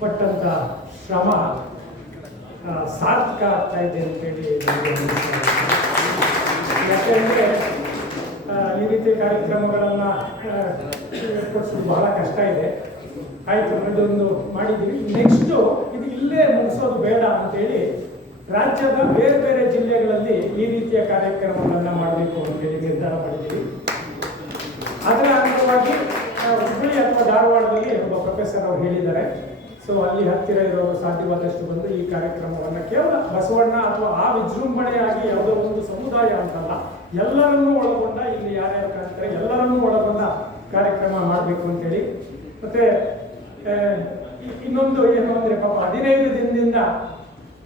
ಪಟ್ಟಂತ ಶ್ರಮ ಸಾರ್ಥಕ ಆಗ್ತಾ ಇದೆ ಅಂತೇಳಿ ಯಾಕೆಂದ್ರೆ ಈ ರೀತಿ ಕಾರ್ಯಕ್ರಮಗಳನ್ನ ಕೊಡಿಸೋದು ಬಹಳ ಕಷ್ಟ ಇದೆ. ಆಯ್ತು, ಅದೊಂದು ಮಾಡಿದ್ದೀವಿ. ನೆಕ್ಸ್ಟ್ ಇದು ಇಲ್ಲೇ ಮುಗಿಸೋದು ಬೇಡ ಅಂತೇಳಿ ರಾಜ್ಯದ ಬೇರೆ ಬೇರೆ ಜಿಲ್ಲೆಗಳಲ್ಲಿ ಈ ರೀತಿಯ ಕಾರ್ಯಕ್ರಮಗಳನ್ನ ಮಾಡಬೇಕು ಅಂತೇಳಿ ನಿರ್ಧಾರ ಮಾಡಿದ್ದೀವಿ. ಅದರ ಅಂಗವಾಗಿ ಹುಬ್ಬಳ್ಳಿ ಅಥವಾ ಧಾರವಾಡದಲ್ಲಿ ಒಬ್ಬ ಪ್ರೊಫೆಸರ್ ಅವರು ಹೇಳಿದ್ದಾರೆ. ಸೊ ಅಲ್ಲಿ ಹತ್ತಿರ ಇರೋರು ಸಾಧ್ಯವಾದಷ್ಟು ಬಂದು ಈ ಕಾರ್ಯಕ್ರಮವನ್ನು ಕೇವಲ ಬಸವಣ್ಣ ಅಥವಾ ಆ ವಿಜೃಂಭಣೆಯಾಗಿ ಯಾವುದೋ ಒಂದು ಸಮುದಾಯ ಅಂತಲ್ಲ, ಎಲ್ಲರನ್ನೂ ಒಳಗೊಂಡ, ಇಲ್ಲಿ ಯಾರ್ಯಾರು ಕಾಣ್ತಾರೆ, ಎಲ್ಲರನ್ನೂ ಒಳಗೊಂಡ ಕಾರ್ಯಕ್ರಮ ಮಾಡಬೇಕು ಅಂತೇಳಿ. ಮತ್ತೆ ಇನ್ನೊಂದು ಏನು ಅಂದ್ರೆ ಪಾಪ ಹದಿನೈದು ದಿನದಿಂದ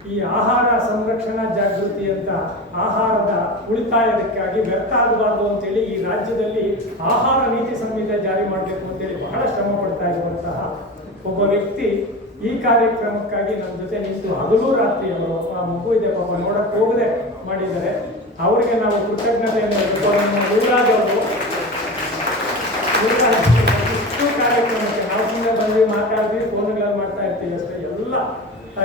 ಈ ಆಹಾರ ಸಂರಕ್ಷಣಾ ಜಾಗೃತಿ ಅಂತ ಆಹಾರದ ಉಳಿತಾಯದಕ್ಕಾಗಿ ವ್ಯರ್ಥ ಆಗಬಾರ್ದು ಅಂತೇಳಿ ಈ ರಾಜ್ಯದಲ್ಲಿ ಆಹಾರ ನೀತಿ ಸಂಹಿತೆ ಜಾರಿ ಮಾಡಬೇಕು ಅಂತೇಳಿ ಬಹಳ ಶ್ರಮ ಪಡ್ತಾ ಇರುವಂತಹ ಒಬ್ಬ ವ್ಯಕ್ತಿ ಈ ಕಾರ್ಯಕ್ರಮಕ್ಕಾಗಿ ನನ್ನ ಜೊತೆ ನಿಂತು ಹಗಲು ರಾತ್ರಿ ಅವರು ಆ ಮಗು ಇದೆ ಪಾಪ ನೋಡಕ್ ಹೋಗದೆ ಮಾಡಿದ್ದಾರೆ. ಅವರಿಗೆ ನಾವು ಕೃತಜ್ಞತೆಯನ್ನು ಅವರು ಕಾರ್ಯಕ್ರಮಕ್ಕೆ ನಾವು ಸುಮ್ಮನೆ ಬಂದು ಮಾತಾಡ್ತೀವಿ ಫೋನ್ಗಳಲ್ಲಿ ಮಾಡ್ತಾ ಇರ್ತೀವಿ ಅಷ್ಟೇ. ಎಲ್ಲ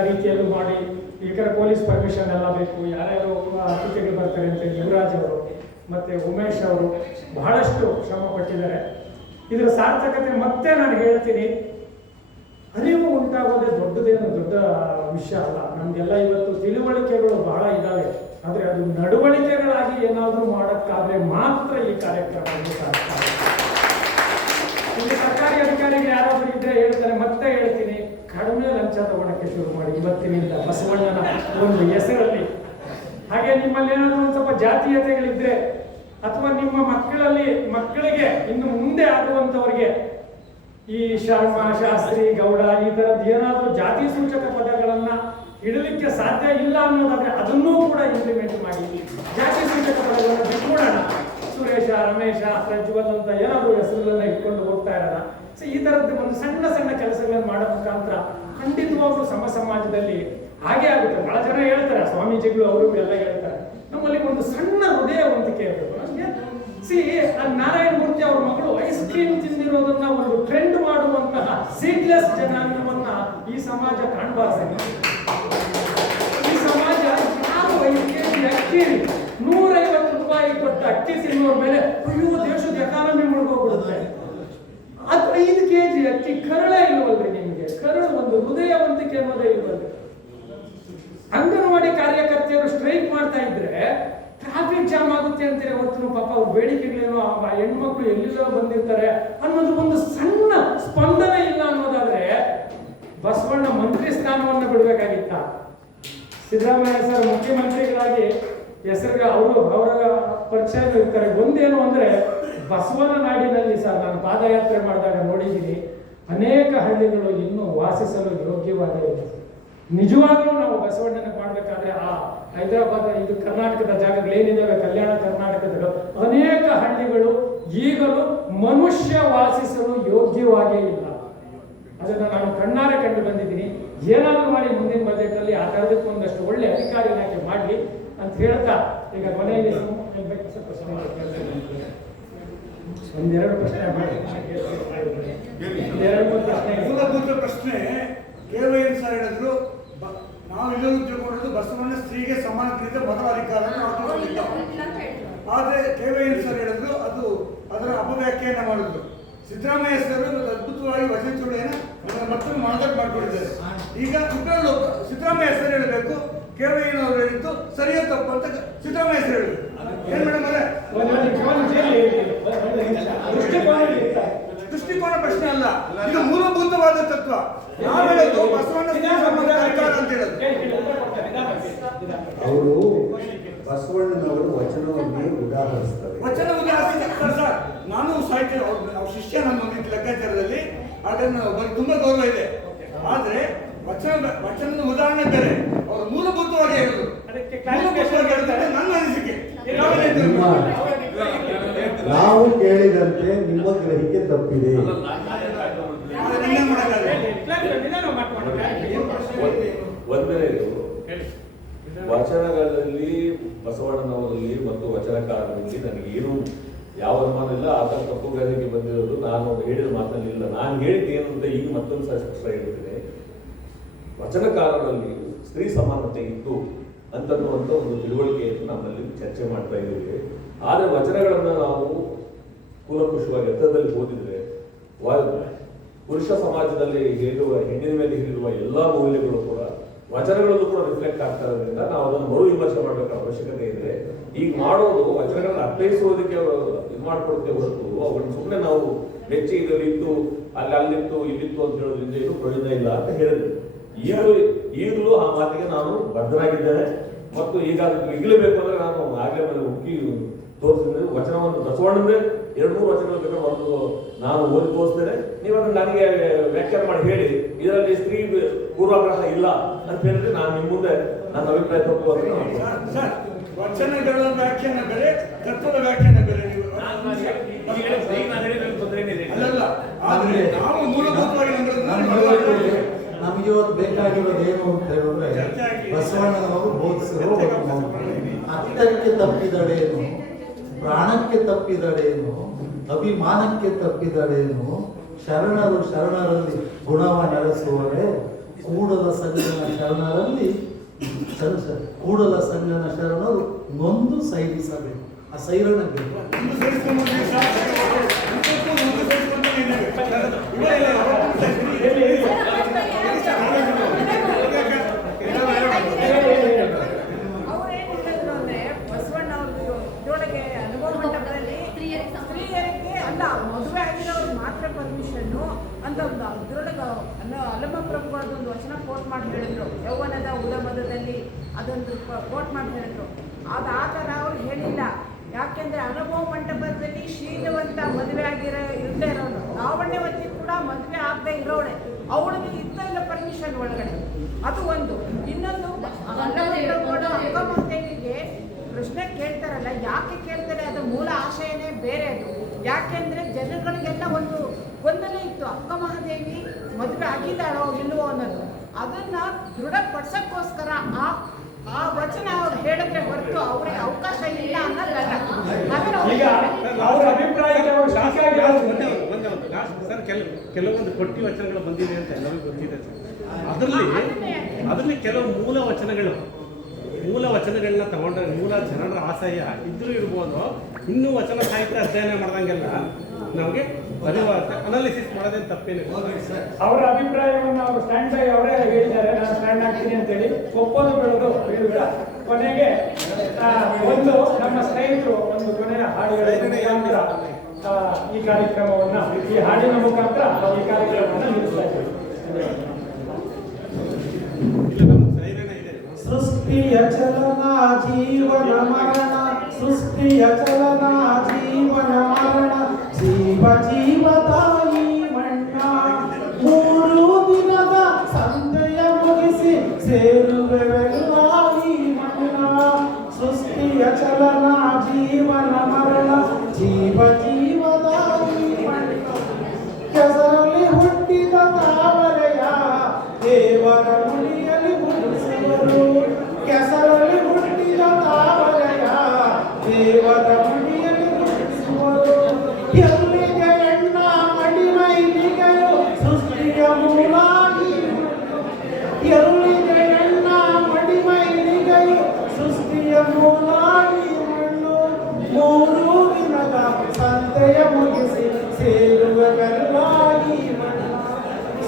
ರೀತಿಯಲ್ಲೂ ಮಾಡಿ ಈ ಪೊಲೀಸ್ ಪರ್ಮಿಷನ್ ಎಲ್ಲ ಬೇಕು, ಯಾರ್ಯಾರು ಅತಿಥಿಗಳು ಬರ್ತಾರೆ ಅಂತ ಯುವರಾಜ್ ಅವರು ಮತ್ತೆ ಉಮೇಶ್ ಅವರು ಬಹಳಷ್ಟು ಶ್ರಮ ಪಟ್ಟಿದ್ದಾರೆ. ಇದರ ಸಾರ್ಥಕತೆ ಮತ್ತೆ ನಾನು ಹೇಳ್ತೀನಿ. ಅರಿವು ಉಂಟಾಗೋದೇ ದೊಡ್ಡದೇನು ದೊಡ್ಡ ವಿಷಯ ಅಲ್ಲ. ನಮಗೆಲ್ಲ ಇವತ್ತು ತಿಳುವಳಿಕೆಗಳು ಬಹಳ ಇದ್ದಾವೆ ಆದರೆ ಅದು ನಡವಳಿಕೆಗಳಾಗಿ ಏನಾದರೂ ಮಾಡೋಕ್ಕಾದ್ರೆ ಮಾತ್ರ ಈ ಕಾರ್ಯಕ್ರಮ ಇಲ್ಲಿ ಸರ್ಕಾರಿ ಅಧಿಕಾರಿಗಳು ಯಾರಾದ್ರೂ ಇದ್ರೆ ಹೇಳ್ತಾರೆ, ಮತ್ತೆ ಹೇಳ್ತೀನಿ. ತಗೊಳಕ್ಕೆ ಶುರು ಮಾಡಿ ಇವತ್ತಿನಿಂದ ಬಸವಣ್ಣನ ಒಂದು ಹೆಸರಲ್ಲಿ. ಹಾಗೆ ನಿಮ್ಮಲ್ಲಿ ಏನಾದರೂ ಒಂದು ಸ್ವಲ್ಪ ಜಾತೀಯತೆಗಳಿದ್ರೆ ಅಥವಾ ನಿಮ್ಮ ಮಕ್ಕಳಲ್ಲಿ, ಮಕ್ಕಳಿಗೆ ಇನ್ನು ಮುಂದೆ ಆಗುವಂಥವ್ರಿಗೆ ಈ ಶರ್ಮ, ಶಾಸ್ತ್ರಿ, ಗೌಡ ಈ ಥರದ್ದು ಏನಾದರೂ ಜಾತಿ ಸೂಚಕ ಪದಗಳನ್ನು ಇಡಲಿಕ್ಕೆ ಸಾಧ್ಯ ಇಲ್ಲ ಅನ್ನೋದಾದ್ರೆ ಅದನ್ನೂ ಕೂಡ ಇಂಪ್ಲಿಮೆಂಟ್ ಮಾಡಿ. ಜಾತಿ ಸೂಚಕ ಪದಗಳನ್ನು ಬಿಟ್ಕೊಡೋಣ ಸುರೇಶ, ರಮೇಶ, ಪ್ರಜ್ವಲ್ ಅಂತ ಏನಾದರೂ ಹೆಸರುಗಳನ್ನ ಇಟ್ಕೊಂಡು ಹೋಗ್ತಾ ಇರೋಣ ಸೊ ಈ ಥರದ್ದು ಒಂದು ಸಣ್ಣ ಸಣ್ಣ ಕೆಲಸಗಳನ್ನು ಮಾಡೋ ಮುಖಾಂತರ ಖಂಡಿತವಾಗ್ಲೂ ಸಮ ಸಮಾಜದಲ್ಲಿ ಹಾಗೆ ಆಗುತ್ತೆ. ಬಹಳ ಜನ ಹೇಳ್ತಾರೆ, ಸ್ವಾಮೀಜಿಗಳು ಅವರು ಎಲ್ಲ ಹೇಳ್ತಾರೆ. ನಮ್ಮಲ್ಲಿ ಒಂದು ಸಣ್ಣ ಹೃದಯವಂತಿಕೆ ಇರಬೇಕು. ನಮ್ಗೆ ಸಿ ನಾರಾಯಣ ಮೂರ್ತಿ ಅವ್ರ ಮಗಳು ಐಸ್ ಕ್ರೀಮ್ ತಿಂದಿರೋದನ್ನ ಒಂದು ಟ್ರೆಂಡ್ ಮಾಡುವಂತಹ ಸೀಟ್ಲೆಸ್ ಜನಾಂಗವನ್ನ ಈ ಸಮಾಜ ಕಾಣಬಾರ್ದು. ಈ ಸಮಾಜ ಯಾರು ಐದು ಕೆಜಿ ಅಕ್ಕಿ, ನೂರೈವತ್ತು ರೂಪಾಯಿ ಕೊಟ್ಟ ಅಕ್ಕಿ ತಿನ್ನೋರ ಮೇಲೆ ಅಯ್ಯೋ ದೇಶದ ಎಕಾನಮಿ ಮುಳುಗೋಗ್ಬಿಡುತ್ತೆ. ಅದು ಐದು ಕೆಜಿ ಅಕ್ಕಿ ಕರಳೆ ಕರಳು ಒಂದು ಹೃದಯವಂತಿಕೆ ಅನ್ನೋದೇ ಇಲ್ವಲ್ರಿ ಅಂಗನವಾಡಿ ಕಾರ್ಯಕರ್ತೆಯರು ಸ್ಟ್ರೈಕ್ ಮಾಡ್ತಾ ಇದ್ರೆ ಟ್ರಾಫಿಕ್ ಜಾಮ್ ಆಗುತ್ತೆ ಅಂತಾರೆ ಹೊತ್ತು ಪಾಪ ಅವ್ರ ಬೇಡಿಕೆಗಳೇನೋ ಹೆಣ್ಮಕ್ಳು ಎಲ್ಲಿರೋ ಬಂದಿರ್ತಾರೆ ಅನ್ನೋದು ಒಂದು ಸಣ್ಣ ಸ್ಪಂದನೆ ಇಲ್ಲ ಅನ್ನೋದಾದ್ರೆ ಬಸವಣ್ಣ ಮಂತ್ರಿ ಸ್ಥಾನವನ್ನು ಬಿಡಬೇಕಾಗಿತ್ತ. ಸಿದ್ದರಾಮಯ್ಯ ಸರ್ ಮುಖ್ಯಮಂತ್ರಿಗಳಾಗಿ ಹೆಸರಿಗೆ ಅವರು ಅವರ ಪರಿಚಯ ಇರ್ತಾರೆ. ಒಂದೇನು ಅಂದ್ರೆ ಬಸವನ ನಾಡಿನಲ್ಲಿ ಸರ್ ನಾನು ಪಾದಯಾತ್ರೆ ಮಾಡಿದಾಗ ನೋಡಿದ್ದೀನಿ. ಅನೇಕ ಹಳ್ಳಿಗಳು ಇನ್ನೂ ವಾಸಿಸಲು ಯೋಗ್ಯವಾಗಿಲ್ಲ ನಿಜವಾಗ್ಲೂ ನಾವು ಬಸವಣ್ಣನ ಮಾಡಬೇಕಾದ್ರೆ ಆ ಹೈದರಾಬಾದ್, ಇದು ಕರ್ನಾಟಕದ ಜಾಗಗಳೇನಿದಾವೆ ಕಲ್ಯಾಣ ಕರ್ನಾಟಕದ ಅನೇಕ ಹಳ್ಳಿಗಳು ಈಗಲೂ ಮನುಷ್ಯ ವಾಸಿಸಲು ಯೋಗ್ಯವಾಗೇ ಇಲ್ಲ. ಅದನ್ನ ನಾನು ಕಣ್ಣಾರೆ ಕಂಡು ಬಂದಿದ್ದೀನಿ. ಏನಾದರೂ ಮಾಡಿ ಮುಂದಿನ ಬಜೆಟ್ ಅಲ್ಲಿ ಆ ಥರದಕ್ಕೆ ಒಂದಷ್ಟು ಒಳ್ಳೆ ಅಧಿಕಾರಿ ಮಾಡಲಿ ಅಂತ ಹೇಳ್ತಾ, ಈಗ ಕೊನೆಯಲ್ಲಿ ಒಂದೆರಡು ಪ್ರಶ್ನೆ. ಮೂಲಭೂತ ಪ್ರಶ್ನೆ. ಕೇವೈನ್ ಸರ್ ಹೇಳಿದ್ರು ನಾವು ಇದನ್ನು ತಿಳ್ಕೊಂಡಿದ್ದು ಬಸವಣ್ಣ ಸ್ತ್ರೀಗೆ ರೀತಿಯ ಮೊದಲ ಅಧಿಕಾರ ಆದ್ರೆ ಕೇವೈನ್ ಸರ್ ಹೇಳಿದ್ರು, ಅದು ಅದರ ಅಪವ್ಯಾಖ್ಯಾನ ಮಾಡಿದ್ರು. ಸಿದ್ದರಾಮಯ್ಯ ಸರ್ ಅದ್ಭುತವಾಗಿ ವಚನ ಸುಳ್ಳಿನ ಮತ್ತೊಂದು ಮನದಟ್ಟು ಮಾಡ್ಕೊಂಡಿದ್ದಾರೆ. ಈಗ ಇಬ್ಬರಲ್ಲೂ ಸಿದ್ದರಾಮಯ್ಯ ಸರ್ ಹೇಳಬೇಕು ಕೇವೈನ್ ಅವರು ಹೇಳಿದ್ದು ಸರಿಯೋ ತಪ್ಪು ಅಂತ ಸಿದ್ದರಾಮಯ್ಯ ಸರ್ ಹೇಳಿದ್ರು ಏನ್ ಮೇಡಮ್ ಅವರೇ ಒಂದು ನಿಮಿಷ, ಒಂದು ನಿಮಿಷ ಹೇಳಿ, ಹೇಳಿ. ಒಂದು ನಿಮಿಷ. ದೃಷ್ಟಿಕೋನ ಇರ್ತಾರೆ. ದೃಷ್ಟಿಕೋನ ಪ್ರಶ್ನೆ ಅಲ್ಲ. ಇದು ಮೂಲಭೂತವಾದ ತತ್ವ. ನಾವು ಹೇಳೋದು ಬಸವಣ್ಣ ಅಂತ ಹೇಳೋದು. ಅವರು ಬಸವಣ್ಣನವರು ವಚನವನ್ನು ಉದಾಹರಿಸ್ತಾರೆ ವಚನ ಉದಾಹರಿಸ ಸರ್. ನಾನು ಸಾಹಿತ್ಯ ಅವ್ರ ಶಿಷ್ಯ ನಮ್ಮ ಒಂದು ಲೆಕ್ಕಾಚಾರದಲ್ಲಿ ಅದನ್ನು ತುಂಬಾ ಗೌರವ ಇದೆ. ಆದ್ರೆ ವಚನ ವಚನದ ಉದಾಹರಣೆ ಬೇರೆ. ಅವರು ಮೂಲಭೂತವಾಗಿ ಹೇಳಿದ್ರು ಅದಕ್ಕೆ ಮೂಲಭೂತವಾಗಿ ಹೇಳ್ತಾರೆ ನನ್ನ ಅನಿಸಿಕೆ. ನಾವು ಕೇಳಿದಂತೆ ನಿಮ್ಮ ಗ್ರಹಿಕೆ ತಪ್ಪಿದೆ. ಒಂದನೇದು ವಚನಗಳಲ್ಲಿ, ಬಸವಣ್ಣನವರಲ್ಲಿ ಮತ್ತು ವಚನಕಾರರಲ್ಲಿ ನನಗೆ ಏನು ಯಾವ ಅನುಮಾನ ಇಲ್ಲ. ಆತ ತಪ್ಪು ಗ್ರಹಿಕೆ ಬಂದಿರೋದು ನಾನು ಹೇಳಿದ ಮಾತಲ್ಲಿ ಇಲ್ಲ. ನಾನು ಹೇಳಿದ್ದು ಏನು ಅಂತ ಈಗ ಮತ್ತೊಂದು ಸ್ಪಷ್ಟ ಹೇಳ್ತೇನೆ. ವಚನಕಾರರಲ್ಲಿ ಸ್ತ್ರೀ ಸಮಾನತೆ ಇತ್ತು ಅಂತನ್ನುವಂಥ ಒಂದು ತಿಳುವಳಿಕೆಯನ್ನು ನಮ್ಮಲ್ಲಿ ಚರ್ಚೆ ಮಾಡ್ತಾ ಇದ್ದೀವಿ. ಆದರೆ ವಚನಗಳನ್ನು ನಾವು ಕೂಲಂಕುಷವಾಗಿ ಅರ್ಥದಲ್ಲಿ ಓದಿದ್ರೆ ಪುರುಷ ಸಮಾಜದಲ್ಲಿ ಹೇಳುವ ಹೆಣ್ಣಿನ ಮೇಲೆ ಹೇಳುವ ಎಲ್ಲಾ ಮೌಲ್ಯಗಳು ಕೂಡ ವಚನಗಳಲ್ಲೂ ಕೂಡ ರಿಫ್ಲೆಕ್ಟ್ ಆಗ್ತಾ ಇರೋದ್ರಿಂದ ನಾವು ಅದನ್ನು ಮರು ವಿಮರ್ಶೆ ಮಾಡಬೇಕಾದ ಅವಶ್ಯಕತೆ ಇದೆ ಈಗ ಮಾಡೋದು ವಚನಗಳನ್ನ ಅರ್ಥೈಸುವುದಕ್ಕೆ, ಇದು ಮಾಡ್ಕೊಡ್ತೇವೆ ಹೊರತು ಅವುಗಳನ್ನ ಸುಮ್ಮನೆ ನಾವು ಹೆಚ್ಚಿ ಇದರಲ್ಲಿ ಇತ್ತು ಅಲ್ಲಿ ಅಲ್ಲಿತ್ತು, ಇಲ್ಲಿತ್ತು ಅಂತ ಹೇಳೋದ್ರಿಂದ ಏನು ಪ್ರಯೋಜನ ಇಲ್ಲ ಅಂತ ಹೇಳಿದ್ರು. ಈಗಲೂ ಈಗಲೂ ಆ ಮಾತಿಗೆ ನಾನು ಬದ್ಧನಾಗಿದ್ದೇನೆ. ಮತ್ತು ಈಗ ಅದಕ್ಕೆ ಈಗಲೇಬೇಕು ಅಂದ್ರೆ ನಾನು ಆಗ್ಲೇ ಮೇಲೆ ಉಕ್ಕಿ ತೋರಿಸಿದ್ರೆ ವಚನವನ್ನು ಬಸವಣ್ಣಂದ್ರೆ ಎರಡು ಮೂರು ವಚನಗಳು ಬೇಕಾದ್ರೆ ಒಂದು ನಾನು ಓದಿ ತೋರಿಸ್ತೇನೆ ನೀವು ಅದನ್ನು ನನಗೆ ವ್ಯಾಖ್ಯಾನ ಮಾಡಿ ಹೇಳಿ. ಇದರಲ್ಲಿ ಸ್ತ್ರೀ ಪೂರ್ವಾಗ್ರಹ ಇಲ್ಲ ಅಂತ ಹೇಳಿದ್ರೆ ನಾನು ನಿಮ್ಮ ಮುಂದೆ ನನ್ನ ಅಭಿಪ್ರಾಯ ತಪ್ಪು ಅಂತ ವಚನಗಳ ವ್ಯಾಖ್ಯಾನ ಬೇರೆ ತತ್ವದ ವ್ಯಾಖ್ಯಾನ ಬೇರೆ ನೀವು ಅಲ್ಲಲ್ಲ ಆದ್ರೆ ನಾವು ಮೂಲಭೂತವಾಗಿ ನಂಬುದನ್ನ ನಮಗೆ ಇವತ್ತು ಬೇಕಾಗಿರೋದು ಏನು ಅಂತ ಹೇಳಿದ್ರೆ ಬಸವಣ್ಣನವರು ಬೋಧಿಸಿರೋ ಒಂದು ಮೌಲ್ಯ. ಅರ್ಥಕ್ಕೆ ತಪ್ಪಿದಳೇನು? ಪ್ರಾಣಕ್ಕೆ ತಪ್ಪಿದಳೇನು? ಅಭಿಮಾನಕ್ಕೆ ತಪ್ಪಿದಳೇನು? ಶರಣರು ಶರಣರಲ್ಲಿ ಗುಣವ ನಡೆಸುವರೆ ಕೂಡಲ ಸಂಗನ ಶರಣರಲ್ಲಿ ಶರ- ಶರ- ಕೂಡಲ ಸಂಗನ ಶರಣರು ನೊಂದು ಸೈರಿಸಬೇಕು ಆ ಸೈರಣ ಬೇಕು ಒಂದು ಸೇರಿಸ್ಕೊಂಡು ಹೋಗಿ ಸರ್, ಒಂದಕ್ಕೂ ಒಂದು ಸೇರಿಸ್ಕೊಂಡು ಏನಿದೆ? ಇವರೇ ಇಲ್ಲ, ಅವತ್ತು ಸೇರಿಸ್ಕೊಂಡು ಅವ್ರೇನ್ ಹೇಳಿದ್ರು ಅಂದ್ರೆ ಬಸವಣ್ಣ ಅವ್ರದ್ದು ಇದ್ರೊಳಗೆ ಅನುಭವ ಮಂಟಪದಲ್ಲಿ ಸ್ತ್ರೀಯರಿಗೆ ಅಲ್ಲ ಮದುವೆ ಆಗಿರೋರು ಮಾತ್ರ ಪರ್ಮಿಷನ್ನು ಅಂತ ಒಂದು ಅದ್ರೊಳಗೆ ಅಲ್ಲ ಅಲ್ಲಮ ಪ್ರಭುಗಳದ್ದು ಒಂದು ವಚನ ಕೋಟ್ ಮಾಡಿ ಹೇಳಿದ್ರು ಯೌವನದ ಉದಮದದಲ್ಲಿ ಅದೊಂದು ಕೋಟ್ ಮಾಡಿ ಹೇಳಿದ್ರು. ಅದು ಆ ಥರ ಅವ್ರು ಹೇಳಿಲ್ಲ. ಯಾಕೆಂದ್ರೆ ಅನುಭವ ಮಂಟಪದಲ್ಲಿ ಶೀಲವಂತ ಮದುವೆ ಆಗಿರೋ, ಇರದೇ ಇರೋನು ಲಾವಣ್ಯವತಿ ಕೂಡ ಮದುವೆ ಆಗದೆ ಇರೋಳೆ ಅವಳಿಗೆ ಇತ್ತಲ್ಲ ಪರ್ಮಿಷನ್ ಒಳಗಡೆ. ಅದು ಒಂದು. ಇನ್ನೊಂದು ಅಕ್ಕಮಹದೇವಿಗೆ ಪ್ರಶ್ನೆ ಕೇಳ್ತಾರಲ್ಲ, ಯಾಕೆ ಕೇಳ್ತಾರೆ? ಅದು ಮೂಲ ಆಶಯನೇ ಬೇರೆ ಅದು ಯಾಕೆಂದ್ರೆ ಜನಗಳಿಗೆಲ್ಲ ಒಂದು ಗೊಂದಲ ಇತ್ತು. ಅಕ್ಕ ಮಹಾದೇವಿ ಮದುವೆ ಆಗಿದ್ದಾಳೋ ಇಲ್ವೋ ಅನ್ನೋದು. ಅದನ್ನ ದೃಢಪಡಿಸೋಕ್ಕೋಸ್ಕರ ಆ ಆ ವಚನ ಅವ್ರು ಹೇಳಿದ್ರೆ ಹೊರತು ಅವ್ರಿಗೆ ಅವಕಾಶ ಇಲ್ಲ ಅನ್ನೋದಲ್ಲ ಈಗ ಅವ್ರ ಅಭಿಪ್ರಾಯಕ್ಕೆ ಅವರು ಸರ್ ಕೆಲವು ಕೆಲವೊಂದು ಕೊಟ್ಟಿ ವಚನಗಳು ಬಂದಿದೆ ಅಂತ ಎಲ್ಲರಿಗೂ ಗೊತ್ತಿದೆ ಸರ್. ಅದರಲ್ಲಿ ಅದರಲ್ಲಿ ಕೆಲವು ಮೂಲ ವಚನಗಳು ಮೂಲ ವಚನಗಳನ್ನ ತಗೊಂಡ್ರೆ ಮೂಲ ಜನರ ಆಶಯ ಇದ್ರೂ ಇರ್ಬೋದು ಇನ್ನೂ ವಚನ ಸಾಹಿತ್ಯ ಅಧ್ಯಯನ ಮಾಡ್ದಂಗೆಲ್ಲ ನಮಗೆ ಅನಾಲಿಸಿಸ್ ಮಾಡೋದೇನು ತಪ್ಪೇನೆ ಅವರ ಅಭಿಪ್ರಾಯವನ್ನು ಅವರು ಸ್ಟ್ಯಾಂಡ್ ಬೈ ಅವರೇ ಹೇಳಿದ್ದಾರೆ. ನಾನು ಸ್ಟ್ಯಾಂಡ್ ಆಗ್ತೀನಿ ಅಂತೇಳಿ ಒಪ್ಪೋದು ಬೆಳೆದು ಹೇಳಿದ್ರ ಕೊನೆಗೆ ಒಂದು ನಮ್ಮ ಸ್ನೇಹಿತರು ಒಂದು ಕೊನೆಯ ಹಾಡು ಈ ಕಾರ್ಯಕ್ರಮವನ್ನ ಈ ಹಾಡಿನ ಮುಖಾಂತರ ಈ ಕಾರ್ಯಕ್ರಮವನ್ನು ನಿಲ್ಲಿಸ್ತಾ ಇದ್ದೀವಿ. ಸೃಷ್ಟಿಯ ಚಲನ ಜೀವನ ಮರಣ ಸೃಷ್ಟಿಯ ಚಲನ ಜೀವನ ಮರಣ ಜೀವ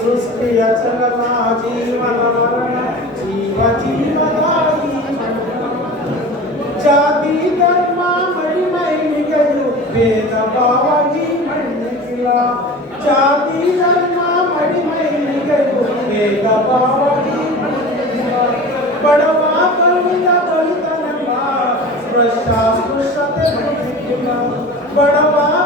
సృష్టియ చలనా జీవన మరణ జీవ జీవదాయి జాతి ధర్మ మహిమై నిగయు వేద భావగి మణికిల జాతి ధర్మ మహిమై నిగయు వేద భావగి మణికిల పడవాత प्रशासन बड़ा